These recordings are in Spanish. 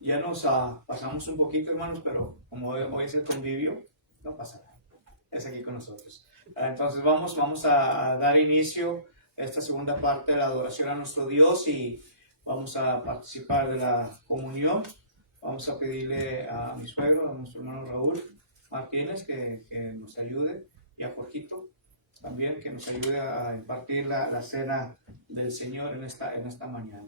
Ya nos pasamos un poquito, hermanos, pero como hoy es el convivio, no pasa nada. Es aquí con nosotros. Entonces vamos a dar inicio a esta segunda parte de la adoración a nuestro Dios y vamos a participar de la comunión. Vamos a pedirle a mi suegro, a nuestro hermano Raúl Martínez, que nos ayude, y a Jorgito también, que nos ayude a impartir la cena del Señor en esta mañana.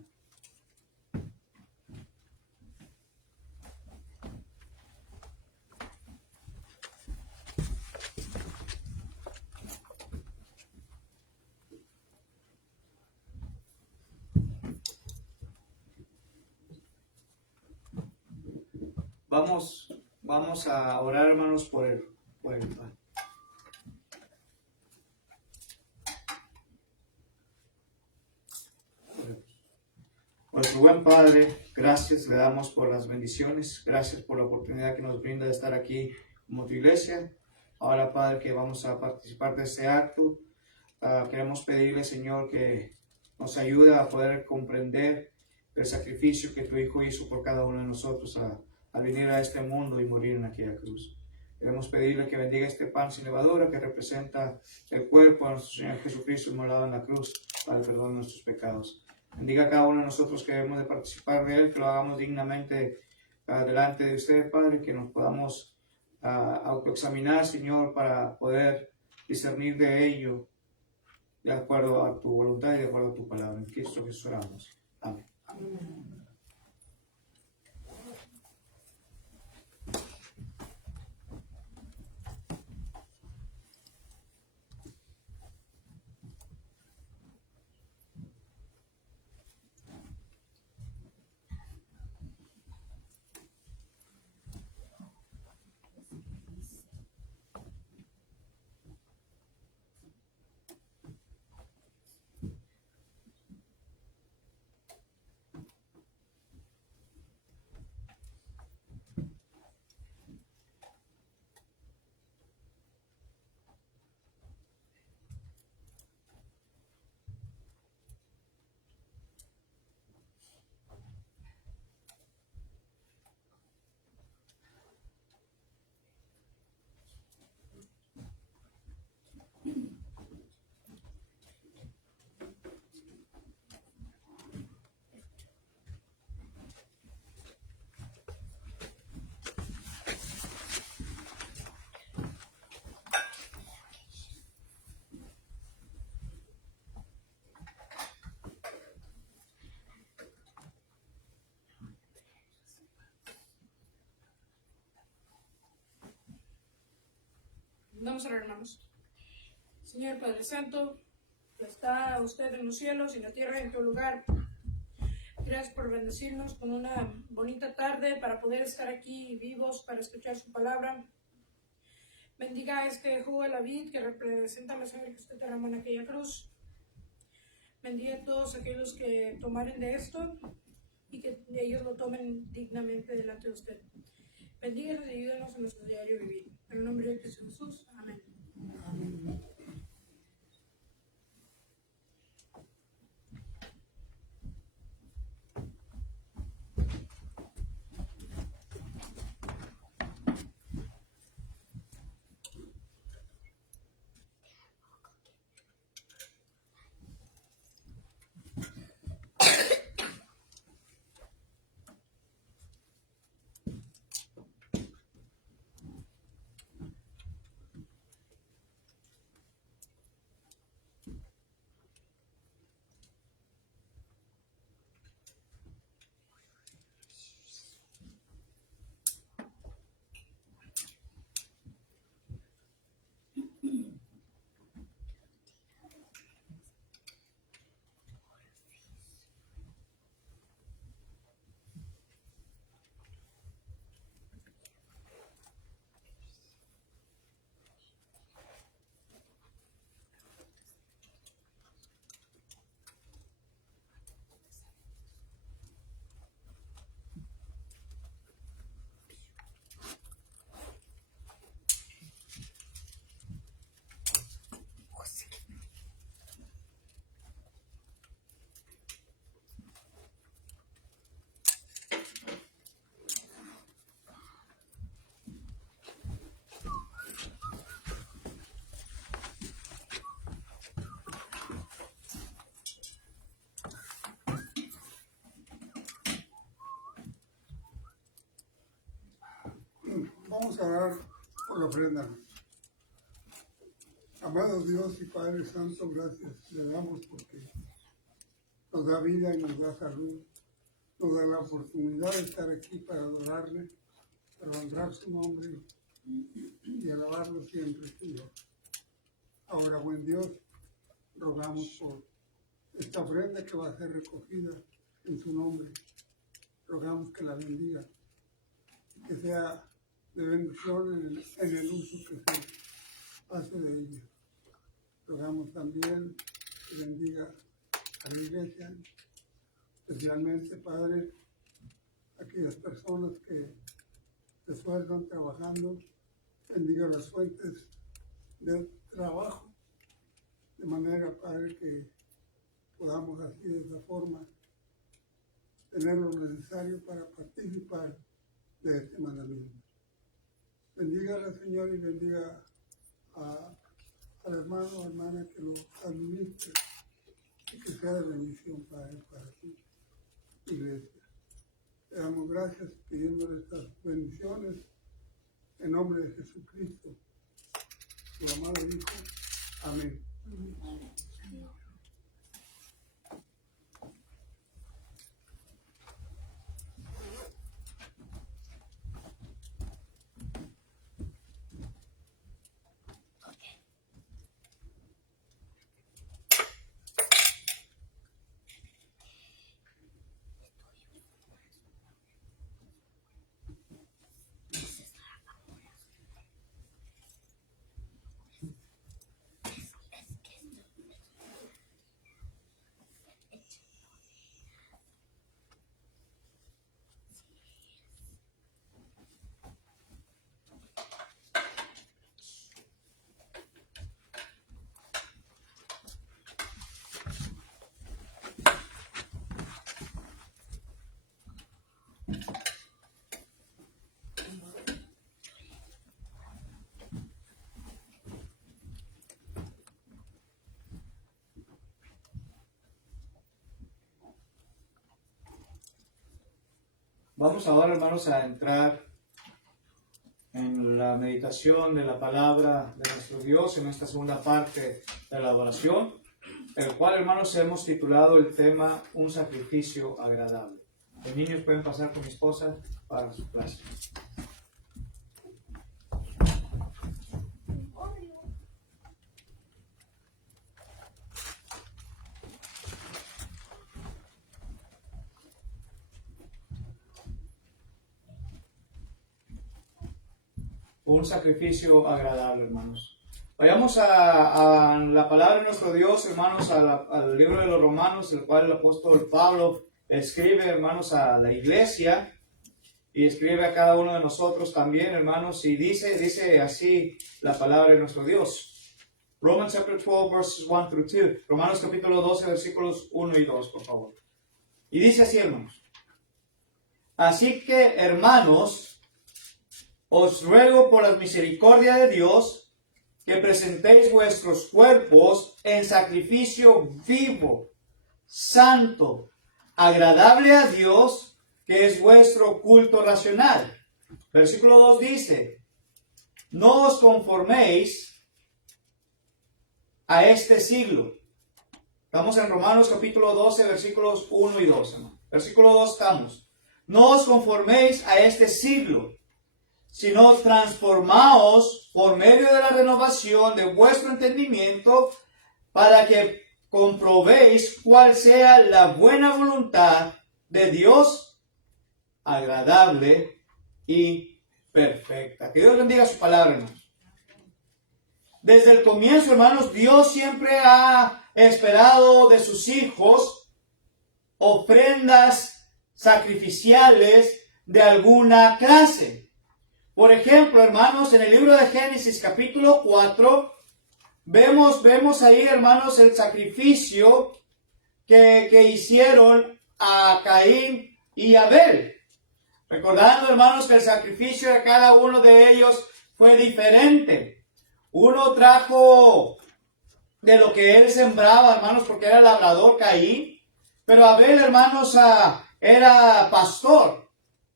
Vamos a orar, hermanos, por el pan. Nuestro buen Padre, gracias le damos por las bendiciones, gracias por la oportunidad que nos brinda de estar aquí como tu iglesia. Ahora, Padre, que vamos a participar de este acto, queremos pedirle, Señor, que nos ayude a poder comprender el sacrificio que tu Hijo hizo por cada uno de nosotros al venir a este mundo y morir en aquella cruz. Queremos pedirle que bendiga este pan sin levadura que representa el cuerpo de nuestro Señor Jesucristo inmolado en la cruz para el perdón de nuestros pecados. Bendiga a cada uno de nosotros que debemos de participar de Él, que lo hagamos dignamente delante de usted, Padre, que nos podamos autoexaminar, Señor, para poder discernir de ello de acuerdo a tu voluntad y de acuerdo a tu palabra. En Cristo Jesús oramos. Amén. Amén. Vamos a orar, hermanos. Señor Padre Santo, que está usted en los cielos y en la tierra, en tu lugar. Gracias por bendecirnos con una bonita tarde para poder estar aquí vivos para escuchar su palabra. Bendiga este jugo de la vid que representa la sangre que usted derramó en aquella cruz. Bendiga a todos aquellos que tomaren de esto y que ellos lo tomen dignamente delante de usted. Bendíganos y ayúdanos en nuestro diario vivir. En el nombre de Cristo Jesús. Amén. Amén. Vamos a orar por la ofrenda. Amado Dios y Padre Santo, gracias le damos porque nos da vida y nos da salud. Nos da la oportunidad de estar aquí para adorarle, para honrar su nombre y alabarlo siempre, Señor. Ahora, buen Dios, rogamos por esta ofrenda que va a ser recogida en su nombre. Rogamos que la bendiga, que sea de bendición en el uso que se hace de ella. Rogamos también que bendiga a la iglesia, especialmente, Padre, aquellas personas que se esfuerzan trabajando. Bendiga las fuentes de trabajo, de manera, Padre, que podamos así de esa forma tener lo necesario para participar de este mandamiento. Bendiga Señor, y bendiga al hermano o hermana que lo administre y que sea de bendición, Padre, para ti, iglesia. Te damos gracias pidiéndole estas bendiciones en nombre de Jesucristo, su amado Hijo. Amén. Vamos ahora, hermanos, a entrar en la meditación de la palabra de nuestro Dios en esta segunda parte de la adoración, el cual, hermanos, hemos titulado el tema Un sacrificio agradable. Los niños pueden pasar con mi esposa para su clase. Un sacrificio agradable, hermanos. Vayamos a la palabra de nuestro Dios, hermanos, al libro de los Romanos, el cual el apóstol Pablo escribe, hermanos, a la iglesia y escribe a cada uno de nosotros también, hermanos, y dice así la palabra de nuestro Dios. Romans chapter 12, verses 1 through 2. Romanos capítulo 12, versículos 1 y 2, por favor. Y dice así, hermanos. Así que, hermanos, os ruego por la misericordia de Dios que presentéis vuestros cuerpos en sacrificio vivo, santo, agradable a Dios, que es vuestro culto racional. Versículo 2 dice, no os conforméis a este siglo. Estamos en Romanos capítulo 12, versículos 1 y 2. Hermano. Versículo 2 estamos. No os conforméis a este siglo, sino transformaos por medio de la renovación de vuestro entendimiento, para que comprobéis cuál sea la buena voluntad de Dios, agradable y perfecta. Que Dios bendiga su palabra, hermanos. Desde el comienzo, hermanos, Dios siempre ha esperado de sus hijos ofrendas sacrificiales de alguna clase. Por ejemplo, hermanos, en el libro de Génesis capítulo 4, vemos ahí, hermanos, el sacrificio que hicieron a Caín y Abel. Recordando, hermanos, que el sacrificio de cada uno de ellos fue diferente. Uno trajo de lo que él sembraba, hermanos, porque era labrador Caín. Pero Abel, hermanos, era pastor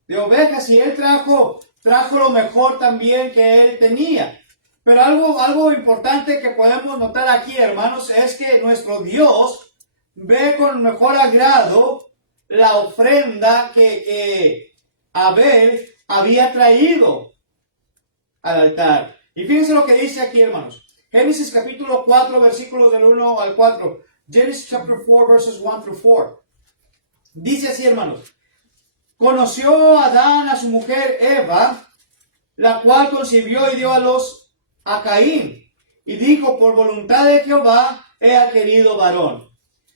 de ovejas, y él trajo trajo lo mejor también que él tenía. Pero algo importante que podemos notar aquí, hermanos, es que nuestro Dios ve con mejor agrado la ofrenda que Abel había traído al altar. Y fíjense lo que dice aquí, hermanos. Génesis capítulo 4, versículos del 1 al 4. Genesis chapter 4, verses 1 through 4. Dice así, hermanos. Conoció Adán a su mujer Eva, la cual concibió y dio a Caín. Y dijo, por voluntad de Jehová he adquirido varón.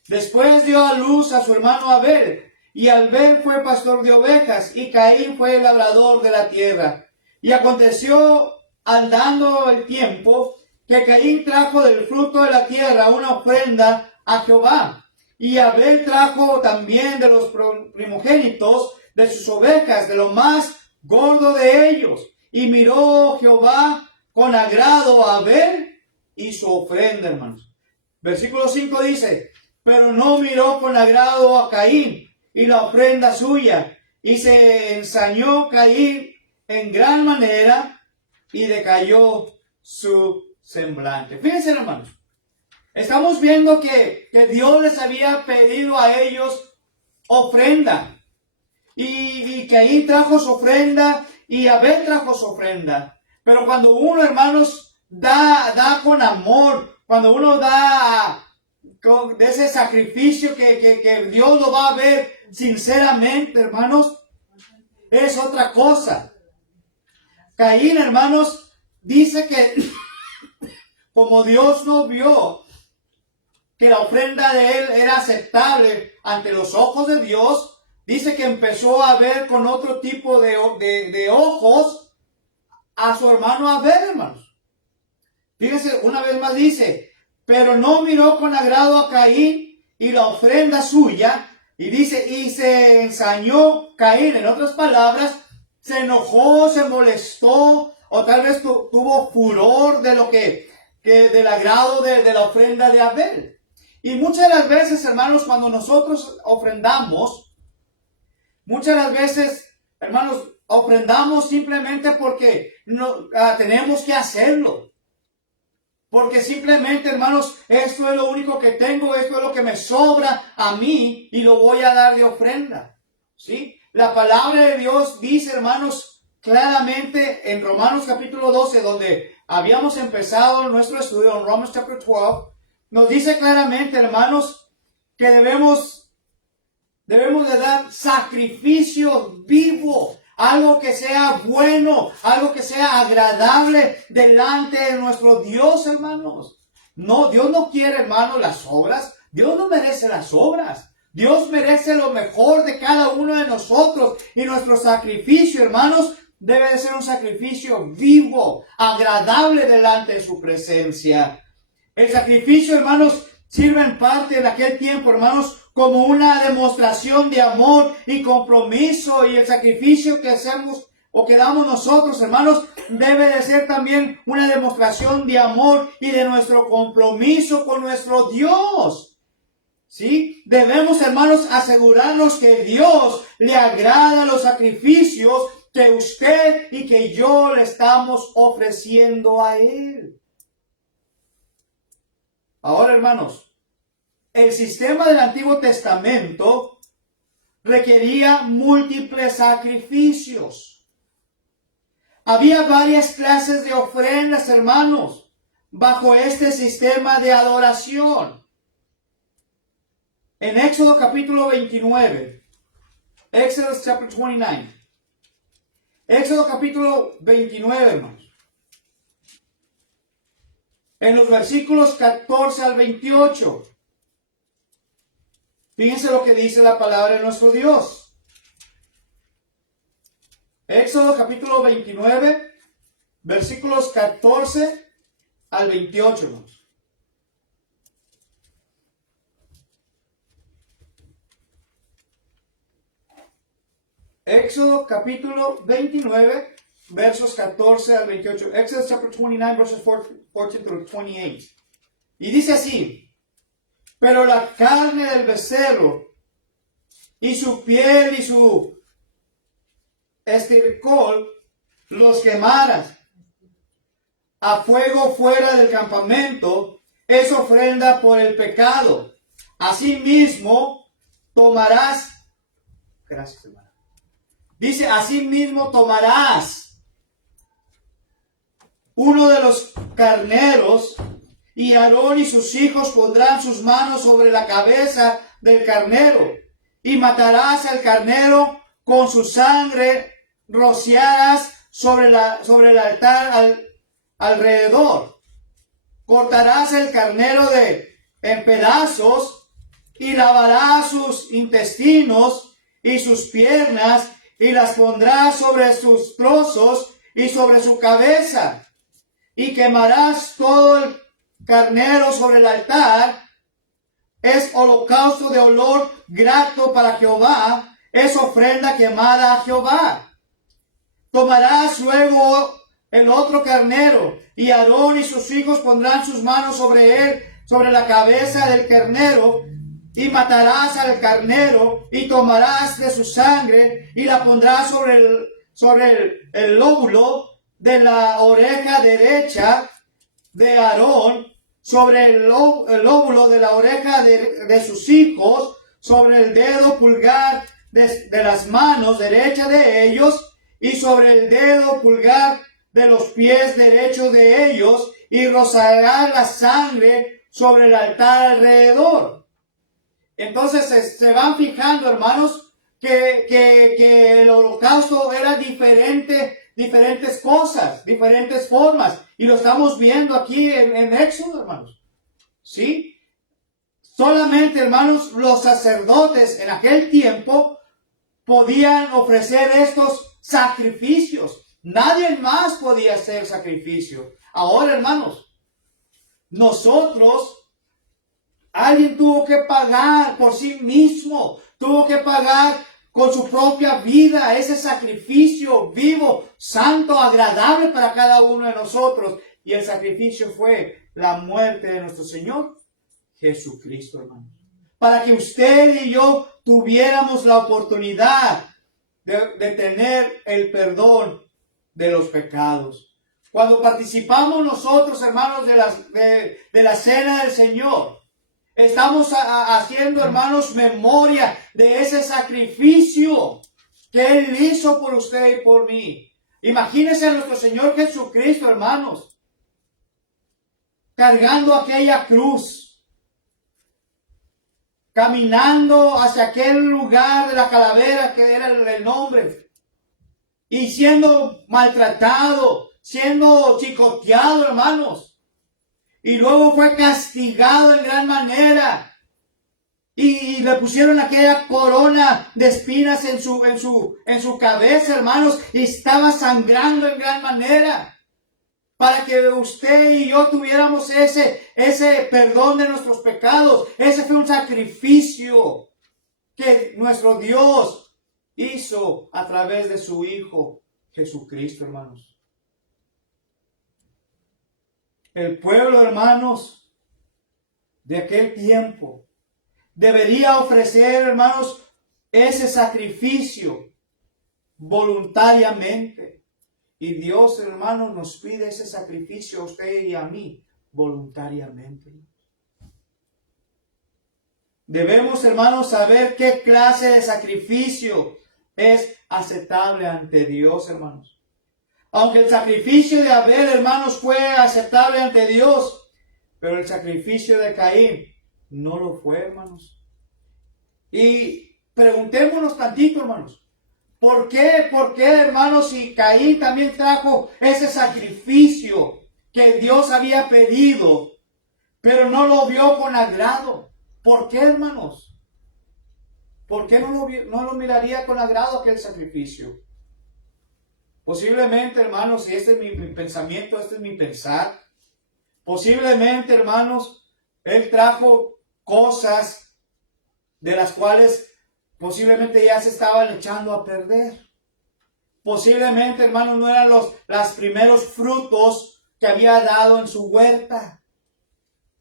Después dio a luz a su hermano Abel. Y Abel fue pastor de ovejas, y Caín fue labrador de la tierra. Y aconteció, andando el tiempo, que Caín trajo del fruto de la tierra una ofrenda a Jehová. Y Abel trajo también de los primogénitos de sus ovejas, de lo más gordo de ellos. Y miró Jehová con agrado a Abel y su ofrenda, hermanos. Versículo 5 dice, pero no miró con agrado a Caín y la ofrenda suya. Y se ensañó Caín en gran manera y decayó su semblante. Fíjense, hermanos. Estamos viendo que Dios les había pedido a ellos ofrenda. Y Caín trajo su ofrenda y Abel trajo su ofrenda. Pero cuando uno, hermanos, da con amor, cuando uno da de ese sacrificio que Dios lo va a ver sinceramente, hermanos, es otra cosa. Caín, hermanos, dice que como Dios no vio que la ofrenda de él era aceptable ante los ojos de Dios, dice que empezó a ver con otro tipo de ojos a su hermano Abel, hermanos. Fíjense, una vez más dice, pero no miró con agrado a Caín y la ofrenda suya, y dice, y se ensañó Caín, en otras palabras, se enojó, se molestó, o tal vez tuvo furor de lo del agrado de la ofrenda de Abel. Y muchas de las veces, hermanos, cuando nosotros ofrendamos, muchas de las veces, hermanos, ofrendamos simplemente porque tenemos que hacerlo. Porque simplemente, hermanos, esto es lo único que tengo, esto es lo que me sobra a mí y lo voy a dar de ofrenda. ¿Sí? La palabra de Dios dice, hermanos, claramente en Romanos capítulo 12, donde habíamos empezado nuestro estudio, en Romans chapter 12, nos dice claramente, hermanos, que debemos de dar sacrificio vivo, algo que sea bueno, algo que sea agradable delante de nuestro Dios, hermanos. No, Dios no quiere, hermanos, las obras. Dios no merece las obras. Dios merece lo mejor de cada uno de nosotros. Y nuestro sacrificio, hermanos, debe de ser un sacrificio vivo, agradable delante de su presencia. El sacrificio, hermanos, sirve en parte en aquel tiempo, hermanos, como una demostración de amor y compromiso, y el sacrificio que hacemos o que damos nosotros, hermanos, debe de ser también una demostración de amor y de nuestro compromiso con nuestro Dios. ¿Sí? Debemos, hermanos, asegurarnos que Dios le agrada los sacrificios que usted y que yo le estamos ofreciendo a Él. Ahora, hermanos, el sistema del Antiguo Testamento requería múltiples sacrificios. Había varias clases de ofrendas, hermanos, bajo este sistema de adoración. En Éxodo capítulo 29, Exodus chapter 29, Éxodo capítulo 29, hermanos. En los versículos 14 al 28. Fíjense lo que dice la palabra de nuestro Dios. Éxodo capítulo 29, versículos 14 al 28, hermanos. Éxodo capítulo 29, versos 14 al 28. Exodus chapter 29, verses 14 through 28. Y dice así: pero la carne del becerro y su piel y su estiércol los quemaras a fuego fuera del campamento, es ofrenda por el pecado. Asimismo, tomarás, gracias hermano, dice, asimismo tomarás uno de los carneros, y Aarón y sus hijos pondrán sus manos sobre la cabeza del carnero, y matarás al carnero con su sangre, rociarás sobre el altar alrededor. Cortarás el carnero en pedazos, y lavarás sus intestinos y sus piernas, y las pondrás sobre sus trozos y sobre su cabeza. Y quemarás todo el carnero sobre el altar. Es holocausto de olor grato para Jehová, es ofrenda quemada a Jehová. Tomarás luego el otro carnero, y Aarón y sus hijos pondrán sus manos sobre él, sobre la cabeza del carnero, y matarás al carnero, y tomarás de su sangre, y la pondrás sobre el lóbulo de la oreja derecha de Aarón, sobre el lóbulo de la oreja de sus hijos, sobre el dedo pulgar de las manos derecha de ellos, y sobre el dedo pulgar de los pies derechos de ellos, y rociará la sangre sobre el altar alrededor. Entonces se van fijando, hermanos, que el holocausto era diferentes cosas, diferentes formas. Y lo estamos viendo aquí en Éxodo, hermanos. ¿Sí? Solamente, hermanos, los sacerdotes en aquel tiempo podían ofrecer estos sacrificios. Nadie más podía hacer sacrificio. Ahora, hermanos, alguien tuvo que pagar por sí mismo, tuvo que pagar con su propia vida ese sacrificio vivo, santo, agradable para cada uno de nosotros. Y el sacrificio fue la muerte de nuestro Señor Jesucristo, hermanos. Para que usted y yo tuviéramos la oportunidad de tener el perdón de los pecados. Cuando participamos nosotros, hermanos, de la cena del Señor, estamos haciendo, hermanos, memoria de ese sacrificio que Él hizo por usted y por mí. Imagínense a nuestro Señor Jesucristo, hermanos, cargando aquella cruz, caminando hacia aquel lugar de la calavera que era el nombre, y siendo maltratado, siendo chicoteado, hermanos. Y luego fue castigado en gran manera. Y le pusieron aquella corona de espinas en su cabeza, hermanos. Y estaba sangrando en gran manera. Para que usted y yo tuviéramos ese perdón de nuestros pecados. Ese fue un sacrificio que nuestro Dios hizo a través de su Hijo Jesucristo, hermanos. El pueblo, hermanos, de aquel tiempo debería ofrecer, hermanos, ese sacrificio voluntariamente. Y Dios, hermanos, nos pide ese sacrificio a usted y a mí voluntariamente. Debemos, hermanos, saber qué clase de sacrificio es aceptable ante Dios, hermanos. Aunque el sacrificio de Abel, hermanos, fue aceptable ante Dios, pero el sacrificio de Caín no lo fue, hermanos. Y preguntémonos tantito, hermanos, ¿por qué, hermanos, si Caín también trajo ese sacrificio que Dios había pedido, pero no lo vio con agrado? ¿Por qué, hermanos? ¿Por qué no lo miraría con agrado aquel sacrificio? Posiblemente, hermanos, y este es mi pensamiento, este es mi pensar, posiblemente, hermanos, Él trajo cosas de las cuales posiblemente ya se estaban echando a perder. Posiblemente, hermanos, no eran los primeros frutos que había dado en su huerta.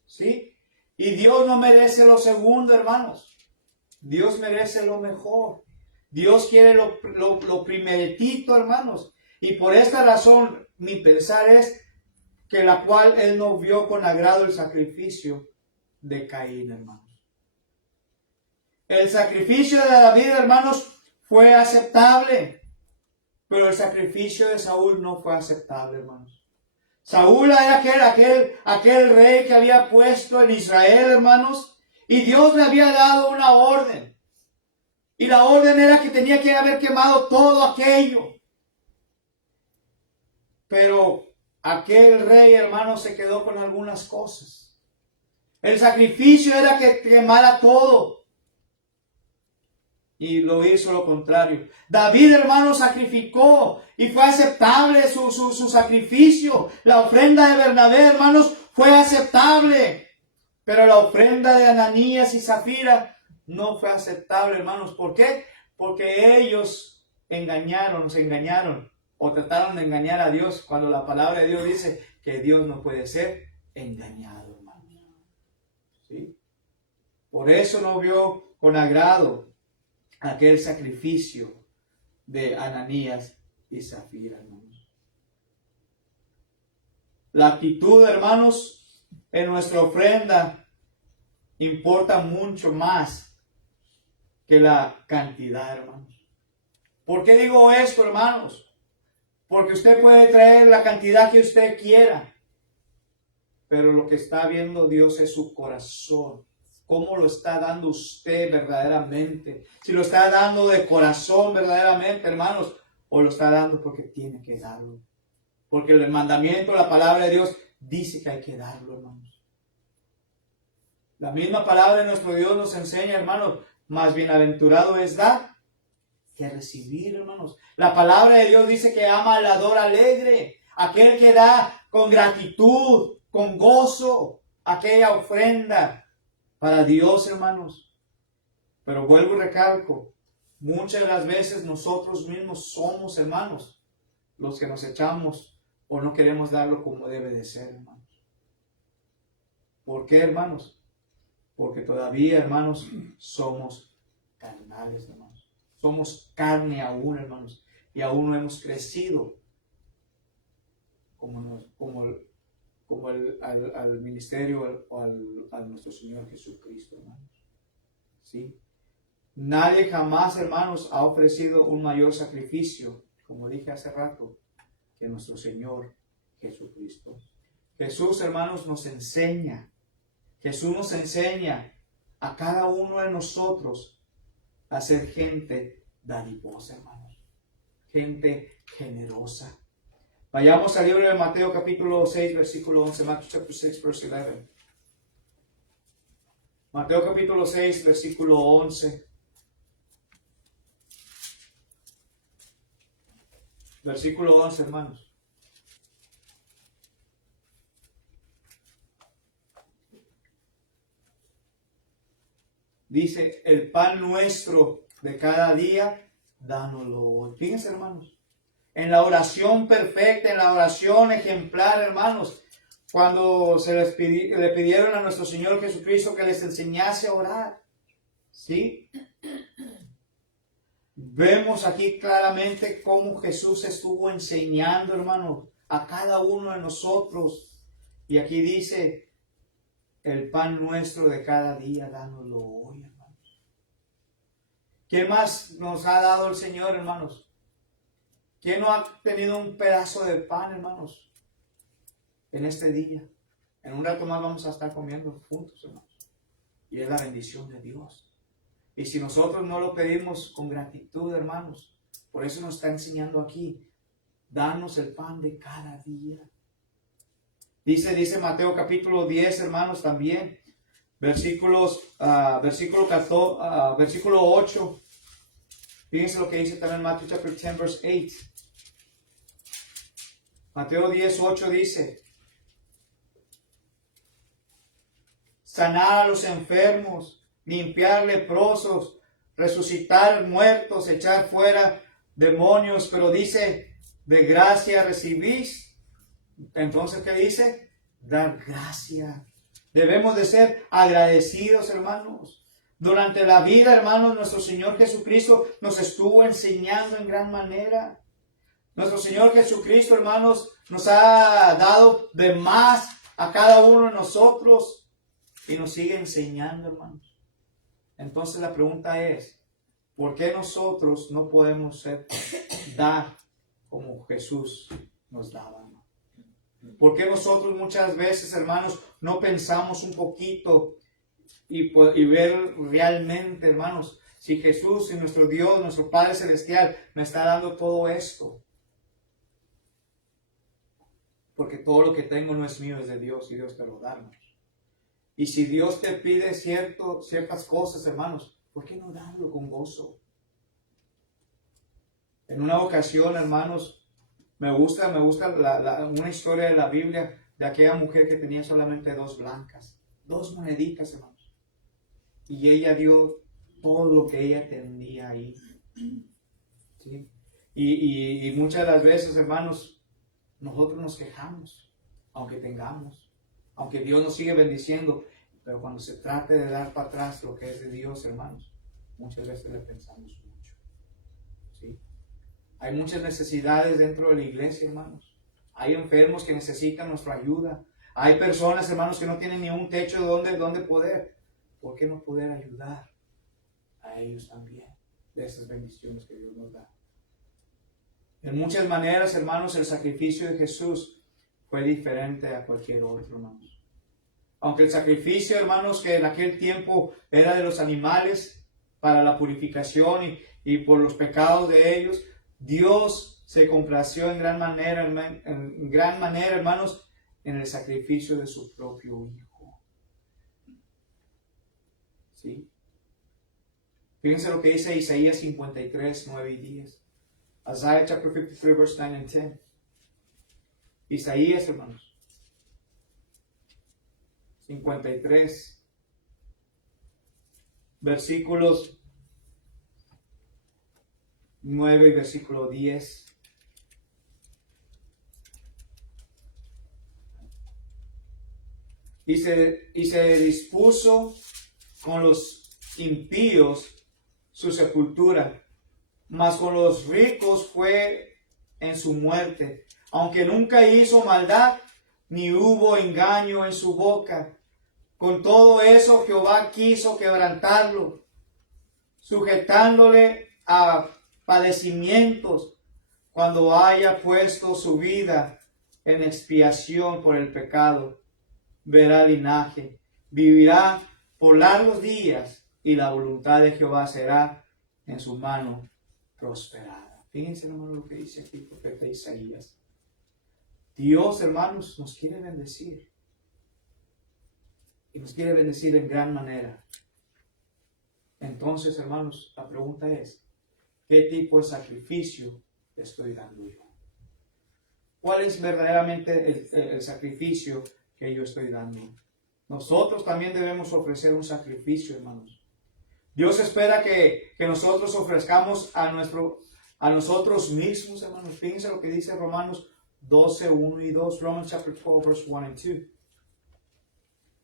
¿Sí? Y Dios no merece lo segundo, hermanos. Dios merece lo mejor. Dios quiere lo primeritito, hermanos. Y por esta razón, mi pensar es que la cual él no vio con agrado el sacrificio de Caín, hermanos. El sacrificio de David, hermanos, fue aceptable, pero el sacrificio de Saúl no fue aceptable, hermanos. Saúl era aquel rey que había puesto en Israel, hermanos, y Dios le había dado una orden. Y la orden era que tenía que haber quemado todo aquello. Pero aquel rey, hermanos, se quedó con algunas cosas. El sacrificio era que quemara todo. Y lo hizo lo contrario. David, hermano, sacrificó y fue aceptable su sacrificio. La ofrenda de Bernabé, hermanos, fue aceptable. Pero la ofrenda de Ananías y Zafira no fue aceptable, hermanos. ¿Por qué? Porque ellos se engañaron o trataron de engañar a Dios, cuando la palabra de Dios dice que Dios no puede ser engañado, hermanos. ¿Sí? Por eso no vio con agrado aquel sacrificio de Ananías y Zafira, hermanos. La actitud, hermanos, en nuestra ofrenda importa mucho más que la cantidad, hermanos. ¿Por qué digo esto, hermanos? Porque usted puede traer la cantidad que usted quiera, pero lo que está viendo Dios es su corazón. ¿Cómo lo está dando usted verdaderamente? Si lo está dando de corazón verdaderamente, hermanos, o lo está dando porque tiene que darlo. Porque el mandamiento, la palabra de Dios, dice que hay que darlo, hermanos. La misma palabra de nuestro Dios nos enseña, hermanos, más bienaventurado es dar que recibir, hermanos. La palabra de Dios dice que ama al dador alegre, aquel que da con gratitud, con gozo, aquella ofrenda para Dios, hermanos. Pero vuelvo y recalco, muchas de las veces nosotros mismos somos, hermanos, los que nos echamos o no queremos darlo como debe de ser, hermanos. ¿Por qué, hermanos? Porque todavía, hermanos, somos carnales, hermanos. Somos carne aún, hermanos, y aún no hemos crecido al ministerio o a nuestro Señor Jesucristo, hermanos. ¿Sí? Nadie jamás, hermanos, ha ofrecido un mayor sacrificio, como dije hace rato, que nuestro Señor Jesucristo. Jesús, hermanos, nos enseña a cada uno de nosotros a ser gente dadivosa, hermanos. Gente generosa. Vayamos al libro de Mateo capítulo 6, versículo 11. Matthew chapter 6, verse 11. Mateo capítulo 6, versículo 11. Versículo 11, hermanos. Dice, el pan nuestro de cada día, dánoslo hoy. Fíjense, hermanos. En la oración perfecta, en la oración ejemplar, hermanos, cuando le pidieron a nuestro Señor Jesucristo que les enseñase a orar, ¿sí? Vemos aquí claramente cómo Jesús estuvo enseñando, hermanos, a cada uno de nosotros. Y aquí dice, el pan nuestro de cada día, dánoslo hoy, hermanos. ¿Qué más nos ha dado el Señor, hermanos? ¿Quién no ha tenido un pedazo de pan, hermanos, en este día? En un rato más vamos a estar comiendo juntos, hermanos. Y es la bendición de Dios. Y si nosotros no lo pedimos con gratitud, hermanos, por eso nos está enseñando aquí, danos el pan de cada día. Dice Mateo capítulo 10, hermanos, también, versículo 8. Fíjense lo que dice también Matthew chapter 10, verse 8. Mateo 10, 8 dice, sanar a los enfermos, limpiar leprosos, resucitar muertos, echar fuera demonios, pero dice, de gracia recibís. Entonces, ¿qué dice? Dar gracia. Debemos de ser agradecidos, hermanos. Durante la vida, hermanos, nuestro Señor Jesucristo nos estuvo enseñando en gran manera. Nuestro Señor Jesucristo, hermanos, nos ha dado de más a cada uno de nosotros y nos sigue enseñando, hermanos. Entonces la pregunta es, ¿por qué nosotros no podemos dar como Jesús nos daba? ¿Por qué nosotros muchas veces, hermanos, no pensamos un poquito y ver realmente, hermanos, si Jesús, si nuestro Dios, nuestro Padre Celestial me está dando todo esto? Porque todo lo que tengo no es mío, es de Dios y Dios te lo da, hermanos. Y si Dios te pide ciertas cosas, hermanos, ¿por qué no darlo con gozo? En una ocasión, hermanos, me gusta una historia de la Biblia de aquella mujer que tenía solamente 2 blancas, 2 moneditas, hermanos. Y ella dio todo lo que ella tenía ahí. ¿Sí? Y muchas de las veces, hermanos, nosotros nos quejamos, aunque tengamos, aunque Dios nos sigue bendiciendo, pero cuando se trate de dar para atrás lo que es de Dios, hermanos, muchas veces le pensamos mucho. ¿Sí? Hay muchas necesidades dentro de la iglesia, hermanos. Hay enfermos que necesitan nuestra ayuda. Hay personas, hermanos, que no tienen ni un techo donde poder. ¿Por qué no poder ayudar a ellos también de esas bendiciones que Dios nos da? En muchas maneras, hermanos, el sacrificio de Jesús fue diferente a cualquier otro, hermanos. Aunque el sacrificio, hermanos, que en aquel tiempo era de los animales para la purificación y por los pecados de ellos, Dios se complació en gran manera, hermanos, en el sacrificio de su propio Hijo. ¿Sí? Fíjense lo que dice Isaías 53, 9 y 10. Isaiah chapter 53, verse 9 and 10. Isaías, hermanos. 53. Versículos 9 y versículo 10. Y se dispuso con los impíos su sepultura, mas con los ricos fue en su muerte, aunque nunca hizo maldad, ni hubo engaño en su boca. Con todo eso Jehová quiso quebrantarlo, sujetándole a padecimientos, cuando haya puesto su vida en expiación por el pecado. Verá linaje, vivirá por largos días, y la voluntad de Jehová será en su mano prosperada. Fíjense, hermano, lo que dice aquí el profeta Isaías. Dios, hermanos, nos quiere bendecir. Y nos quiere bendecir en gran manera. Entonces, hermanos, la pregunta es, ¿qué tipo de sacrificio estoy dando yo? ¿Cuál es verdaderamente el sacrificio que yo estoy dando? Nosotros también debemos ofrecer un sacrificio, hermanos. Dios espera que nosotros ofrezcamos a nosotros mismos, hermanos. Fíjense lo que dice Romanos 12, 1 y 2. Romans chapter 12, verse 1 and 2.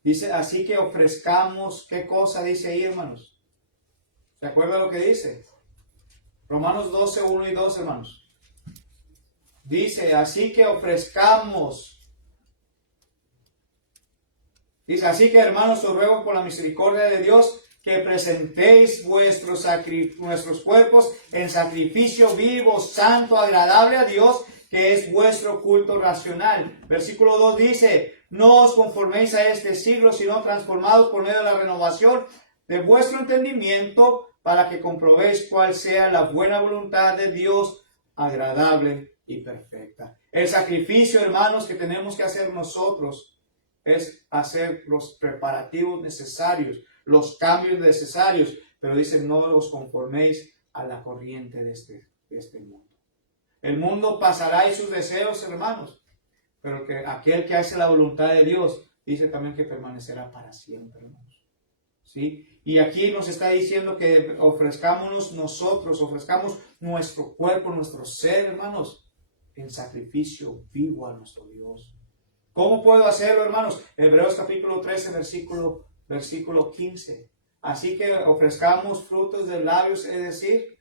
Dice, así que ofrezcamos, ¿qué cosa dice ahí, hermanos? ¿Se acuerdan lo que dice? Romanos 12, 1 y 2, hermanos. Dice, así que ofrezcamos. Dice, así que, hermanos, os ruego por la misericordia de Dios que presentéis nuestros cuerpos en sacrificio vivo, santo, agradable a Dios, que es vuestro culto racional. Versículo 2 dice, no os conforméis a este siglo, sino transformados por medio de la renovación de vuestro entendimiento, para que comprobéis cuál sea la buena voluntad de Dios, agradable y perfecta. El sacrificio, hermanos, que tenemos que hacer nosotros es hacer los preparativos necesarios, los cambios necesarios, pero dice, no os conforméis a la corriente de este mundo. El mundo pasará y sus deseos, hermanos, pero aquel que hace la voluntad de Dios, dice también que permanecerá para siempre, hermanos. ¿Sí? Y aquí nos está diciendo que ofrezcamos nuestro cuerpo, nuestro ser, hermanos, en sacrificio vivo a nuestro Dios. ¿Cómo puedo hacerlo, hermanos? Hebreos capítulo 13, versículo 15. Así que ofrezcamos frutos de labios, es decir,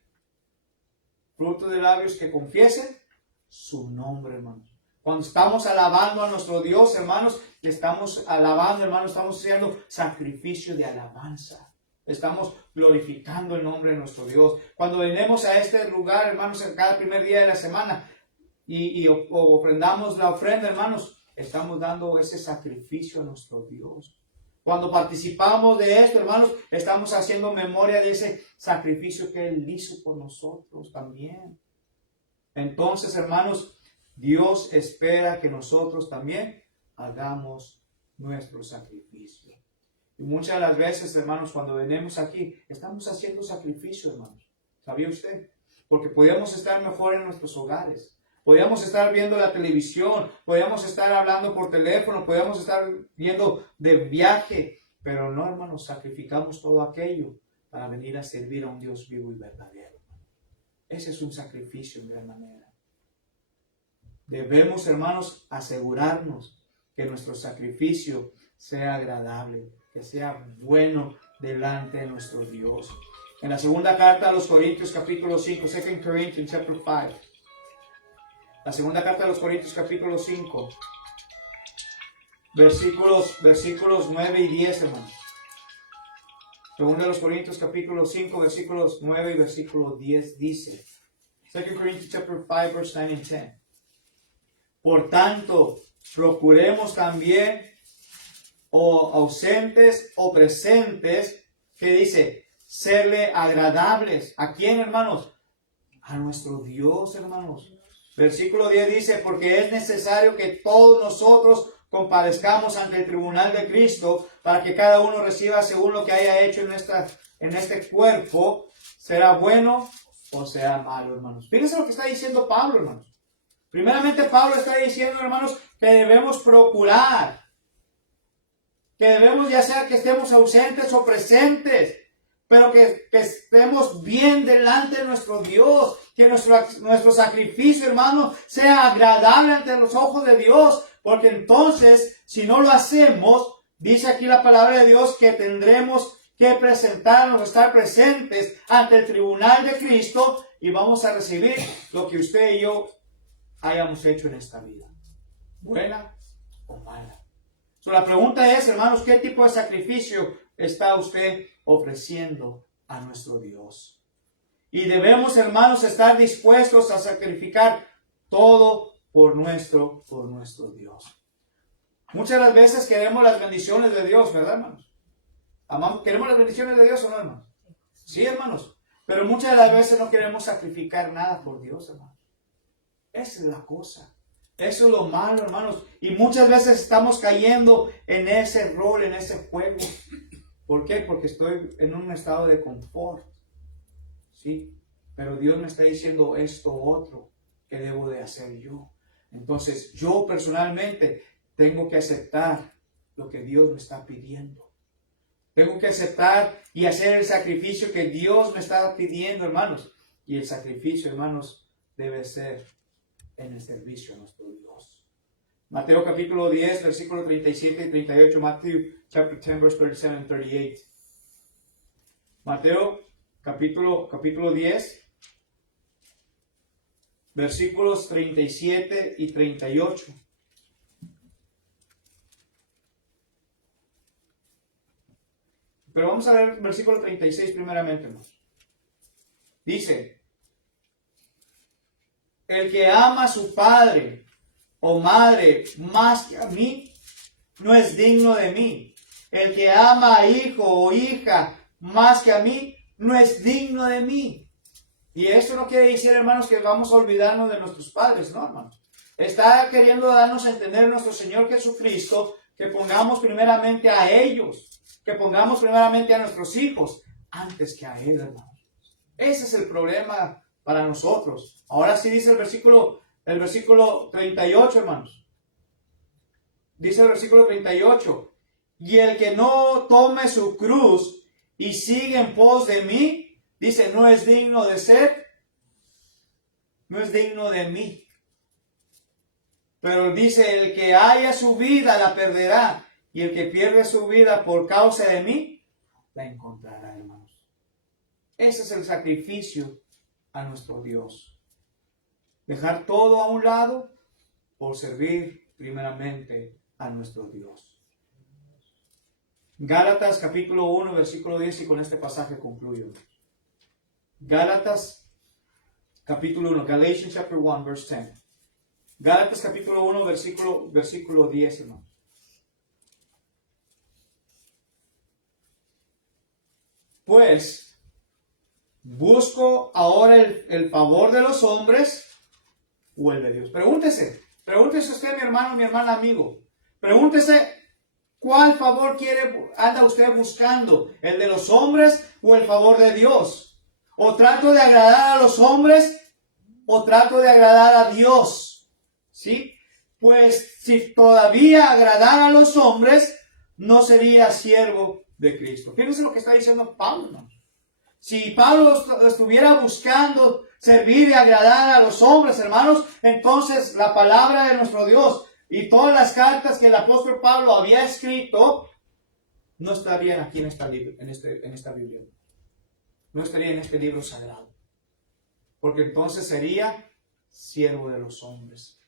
frutos de labios que confiesen su nombre, hermanos. Cuando estamos alabando a nuestro Dios, hermanos, le estamos alabando, hermanos, estamos haciendo sacrificio de alabanza. Estamos glorificando el nombre de nuestro Dios. Cuando venimos a este lugar, hermanos, en cada primer día de la semana y ofrendamos la ofrenda, hermanos, estamos dando ese sacrificio a nuestro Dios. Cuando participamos de esto, hermanos, estamos haciendo memoria de ese sacrificio que Él hizo por nosotros también. Entonces, hermanos, Dios espera que nosotros también hagamos nuestro sacrificio. Y muchas de las veces, hermanos, cuando venimos aquí, estamos haciendo sacrificio, hermanos. ¿Sabía usted? Porque podíamos estar mejor en nuestros hogares. Podíamos estar viendo la televisión, podíamos estar hablando por teléfono, podíamos estar viendo de viaje, pero no, hermanos, sacrificamos todo aquello para venir a servir a un Dios vivo y verdadero. Ese es un sacrificio en gran manera. Debemos, hermanos, asegurarnos que nuestro sacrificio sea agradable, que sea bueno delante de nuestro Dios. En la segunda carta a los Corintios, capítulo 5, 2 Corinthians, chapter 5. La segunda carta de los Corintios, capítulo 5, versículos 9 y 10, hermanos. Segunda de los Corintios, capítulo 5, versículos 9 y versículo 10 dice, 2 Corinthians, chapter 5, verse 9 and 10. Por tanto, procuremos también, o ausentes o presentes, que dice, serle agradables. ¿A quién, hermanos? A nuestro Dios, hermanos. Versículo 10 dice, porque es necesario que todos nosotros compadezcamos ante el tribunal de Cristo, para que cada uno reciba según lo que haya hecho en este cuerpo, será bueno o sea malo, hermanos. Fíjense lo que está diciendo Pablo, hermanos. Primeramente Pablo está diciendo, hermanos, que debemos procurar, que debemos, ya sea que estemos ausentes o presentes, pero que estemos bien delante de nuestro Dios, que nuestro sacrificio, hermano, sea agradable ante los ojos de Dios, porque entonces, si no lo hacemos, dice aquí la palabra de Dios que tendremos que presentarnos, estar presentes ante el tribunal de Cristo y vamos a recibir lo que usted y yo hayamos hecho en esta vida, buena o mala. La pregunta es, hermanos, ¿qué tipo de sacrificio está usted ofreciendo a nuestro Dios? Y debemos, hermanos, estar dispuestos a sacrificar todo por nuestro Dios. Muchas de las veces queremos las bendiciones de Dios, ¿verdad, hermanos? ¿Queremos las bendiciones de Dios o no, hermanos? Sí, hermanos. Pero muchas de las veces no queremos sacrificar nada por Dios, hermanos. Esa es la cosa. Eso es lo malo, hermanos. Y muchas veces estamos cayendo en ese rol, en ese juego. ¿Por qué? Porque estoy en un estado de confort. Sí. Pero Dios me está diciendo esto otro que debo de hacer yo. Entonces, yo personalmente tengo que aceptar lo que Dios me está pidiendo. Tengo que aceptar y hacer el sacrificio que Dios me está pidiendo, hermanos. Y el sacrificio, hermanos, debe ser en el servicio a nuestro Dios. Mateo capítulo 10, versículo 37 y 38. Matthew chapter 10, verse 37 and 38. Mateo capítulo 10, versículos 37 y 38. Pero vamos a ver el versículo 36 primeramente, hermanos. Dice, el que ama a su padre o madre más que a mí, no es digno de mí. El que ama a hijo o hija más que a mí, no es digno de mí. Y eso no quiere decir, hermanos, que vamos a olvidarnos de nuestros padres, no, hermanos. Está queriendo darnos a entender nuestro Señor Jesucristo que pongamos primeramente a ellos, que pongamos primeramente a nuestros hijos antes que a Él, hermanos. Ese es el problema para nosotros. Ahora sí dice el versículo 38, hermanos. Dice el versículo 38, y el que no tome su cruz y sigue en pos de mí, dice, no es digno de ser, no es digno de mí. Pero dice, el que haya su vida la perderá, y el que pierde su vida por causa de mí, la encontrará, hermanos. Ese es el sacrificio a nuestro Dios. Dejar todo a un lado por servir primeramente a nuestro Dios. Gálatas capítulo 1, versículo 10, y con este pasaje concluyo. Gálatas capítulo 1, Galatians chapter 1, verse 10. Gálatas capítulo 1, versículo 10, hermano. Pues, ¿busco ahora el favor de los hombres o el de Dios? Pregúntese usted, mi hermano, mi hermana, amigo. Pregúntese, ¿cuál favor anda usted buscando? ¿El de los hombres o el favor de Dios? ¿O trato de agradar a los hombres o trato de agradar a Dios? ¿Sí? Pues si todavía agradara a los hombres, no sería siervo de Cristo. Fíjense lo que está diciendo Pablo, ¿no? Si Pablo estuviera buscando servir y agradar a los hombres, hermanos, entonces la palabra de nuestro Dios y todas las cartas que el apóstol Pablo había escrito no estarían aquí en esta Biblia. No estaría en este libro sagrado. Porque entonces sería siervo de los hombres.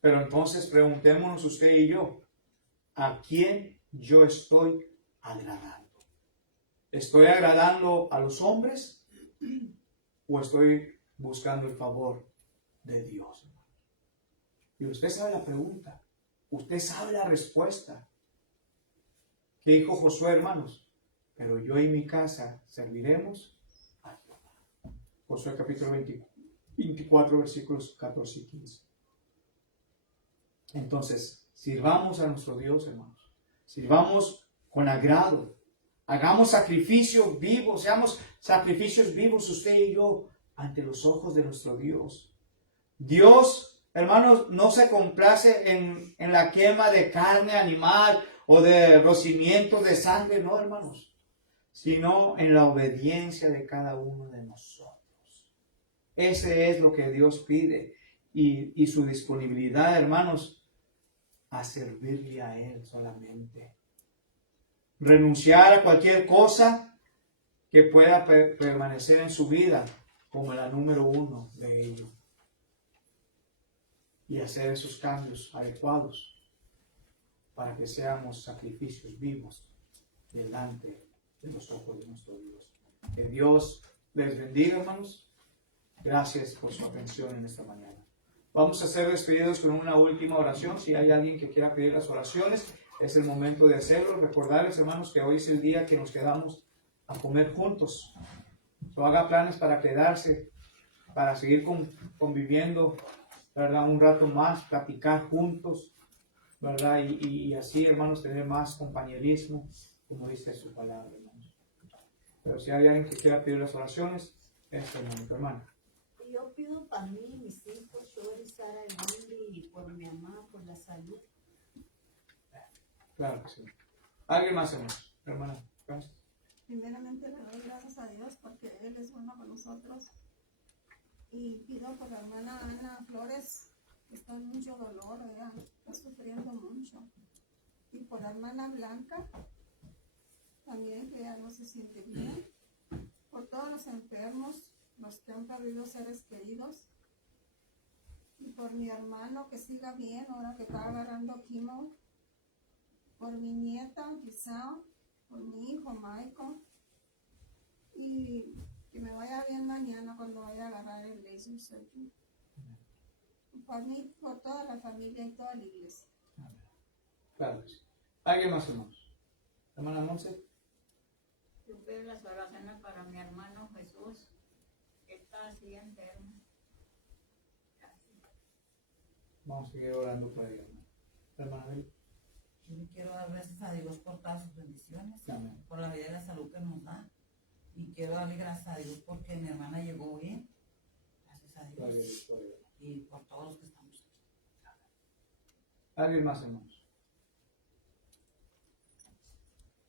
Pero entonces preguntémonos usted y yo, ¿a quién yo estoy agradando? ¿Estoy agradando a los hombres o estoy buscando el favor de Dios? Y usted sabe la pregunta, usted sabe la respuesta. ¿Qué dijo Josué, hermanos? Pero yo y mi casa serviremos a Jehová. Josué capítulo 24, versículos 14 y 15. Entonces, sirvamos a nuestro Dios, hermanos. Sirvamos con agrado. Hagamos sacrificios vivos, seamos sacrificios vivos usted y yo ante los ojos de nuestro Dios. Dios, hermanos, no se complace en la quema de carne animal o de rocimientos de sangre, no, hermanos, sino en la obediencia de cada uno de nosotros. Ese es lo que Dios pide y su disponibilidad, hermanos, a servirle a Él solamente. Renunciar a cualquier cosa que pueda permanecer en su vida como la número uno de ello. Y hacer esos cambios adecuados para que seamos sacrificios vivos delante de los ojos de nuestro Dios. Que Dios les bendiga, hermanos. Gracias por su atención en esta mañana. Vamos a ser despedidos con una última oración. Si hay alguien que quiera pedir las oraciones, es el momento de hacerlo. Recordarles, hermanos, que hoy es el día que nos quedamos a comer juntos. So, haga planes para quedarse, para seguir conviviendo, ¿verdad? Un rato más, platicar juntos, ¿verdad? Y así, hermanos, tener más compañerismo, como dice su palabra, hermanos. Pero si hay alguien que quiera pedir las oraciones, es el momento, hermano. Yo pido para mí, mis hijos, yo y Sara y Wendy, y por mi mamá, por la salud. Claro que sí. ¿Alguien más, hermana? Gracias. Primeramente le doy gracias a Dios porque Él es bueno con nosotros. Y pido por la hermana Ana Flores, que está en mucho dolor, ella está sufriendo mucho. Y por la hermana Blanca, también que ella no se siente bien. Por todos los enfermos, los que han perdido seres queridos. Y por mi hermano que siga bien ahora que está agarrando quimo. Por mi nieta Giselle, por mi hijo Michael, y que me vaya bien mañana cuando vaya a agarrar el laser surgery. Por mí, por toda la familia y toda la iglesia. Claro que sí. ¿Alguien más, hermanos? Hermana Monse. Yo pido las oraciones para mi hermano Jesús, que está así enfermo. Vamos a seguir orando por ella. Hermana Bel. Yo quiero dar gracias a Dios por todas sus bendiciones, Amén. por la vida y la salud que nos da. Y quiero darle gracias a Dios porque mi hermana llegó bien. Gracias a Dios. Y por todos los que estamos aquí. ¿Alguien más, hermanos?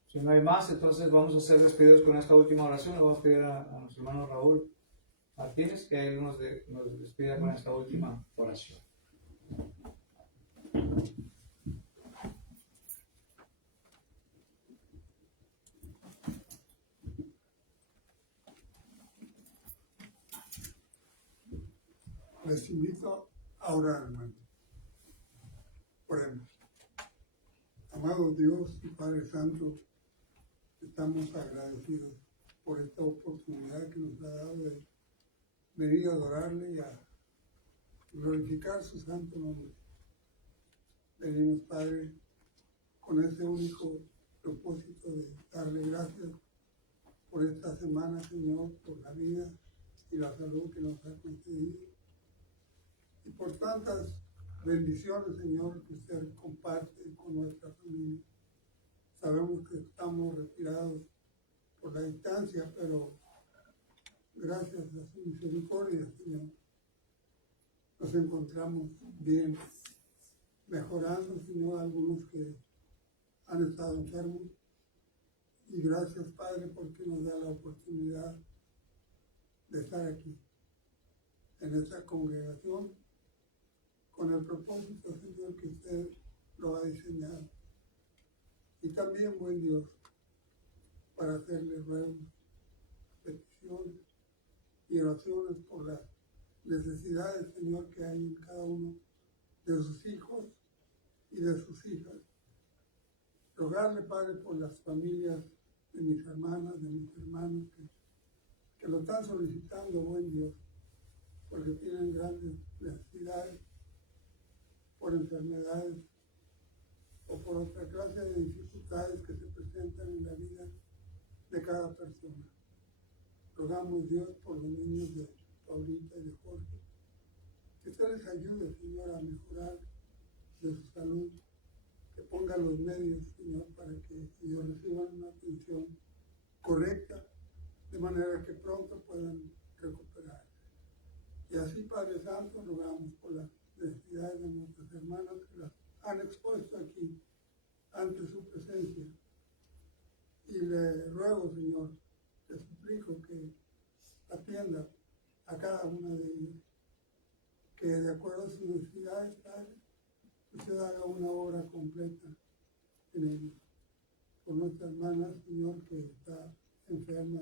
Si no hay más, entonces vamos a ser despedidos con esta última oración. Le vamos a pedir a nuestro hermano Raúl Martínez que él nos despida con esta última oración. Les invito a orar, hermano. Oremos. Amado Dios y Padre Santo, estamos agradecidos por esta oportunidad que nos ha dado de venir a adorarle y a glorificar su santo nombre. Venimos, Padre, con ese único propósito de darle gracias por esta semana, Señor, por la vida y la salud que nos ha concedido y por tantas bendiciones, Señor, que usted comparte con nuestra familia. Sabemos que estamos retirados por la distancia, pero gracias a su misericordia, Señor, nos encontramos bien, mejorando, Señor, algunos que han estado enfermos. Y gracias, Padre, porque nos da la oportunidad de estar aquí, en esta congregación, con el propósito, Señor, que usted lo ha diseñado. Y también, buen Dios, para hacerle ruegos, peticiones y oraciones por las necesidades, Señor, que hay en cada uno de sus hijos y de sus hijas. Rogarle, Padre, por las familias de mis hermanas, de mis hermanos que lo están solicitando, buen Dios, porque tienen grandes necesidades por enfermedades o por otra clase de dificultades que se presentan en la vida de cada persona. Rogamos, Dios, por los niños de Paulita y de Jorge, que usted les ayude, Señor, a mejorar de su salud, que ponga los medios, Señor, para que ellos reciban una atención correcta, de manera que pronto puedan recuperarse. Y así, Padre Santo, rogamos por las necesidades de nuestras hermanas que las han expuesto aquí ante su presencia. Y le ruego, Señor, te suplico que atienda a cada una de ellas, que de acuerdo a sus necesidades, Padre, usted haga una obra completa en ellos. Por nuestra hermana, Señor, que está enferma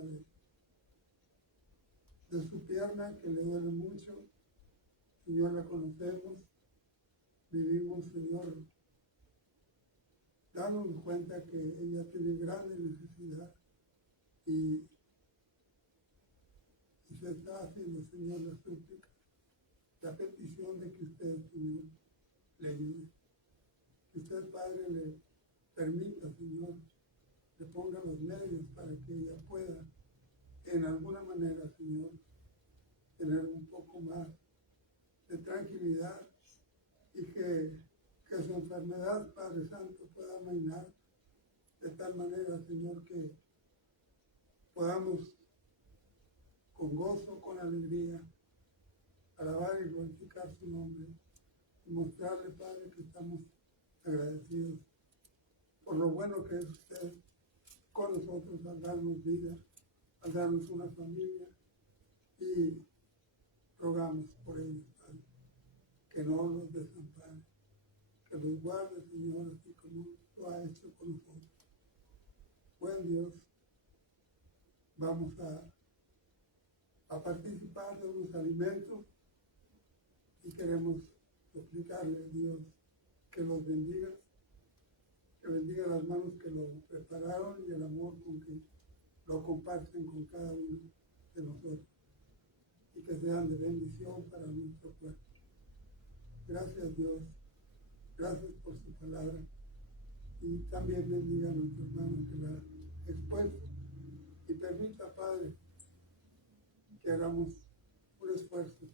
de su pierna, que le duele mucho. Señor, la conocemos, vivimos, Señor, dándonos cuenta que ella tiene grande necesidad y se está haciendo, Señor, la súplica, la petición de que usted, Señor, le ayude. Que usted, Padre, le permita, Señor, le ponga los medios para que ella pueda, en alguna manera, Señor, tener un poco más de tranquilidad y que su enfermedad, Padre Santo, pueda amainar de tal manera, Señor, que podamos con gozo, con alegría, alabar y glorificar su nombre y mostrarle, Padre, que estamos agradecidos por lo bueno que es usted con nosotros al darnos vida, al darnos una familia, y rogamos por ellos, Padre, que no los desampare, que los guarde, Señor, así como lo ha hecho con nosotros. Buen Dios, vamos a participar de unos alimentos y queremos suplicarle a Dios que los bendiga, que bendiga las manos que lo prepararon y el amor con que lo comparten con cada uno de nosotros, y que sean de bendición para nuestro cuerpo. Gracias, Dios, gracias por su palabra, y también bendiga a nuestro hermano que la ha expuesto, y permita, Padre, que hagamos un esfuerzo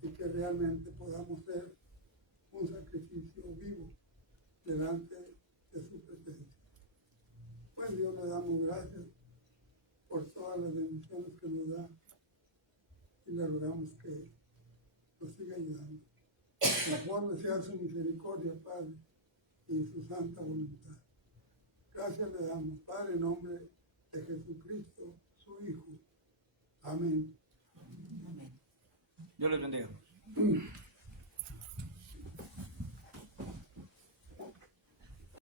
y que realmente podamos ser un sacrificio vivo delante de su presencia. Pues Dios, le damos gracias por todas las bendiciones que nos da y le rogamos que nos siga ayudando. Conforme sea su misericordia, Padre, y su santa voluntad. Gracias le damos, Padre, en nombre de Jesucristo, su Hijo. Amén. Amén. Dios les bendiga.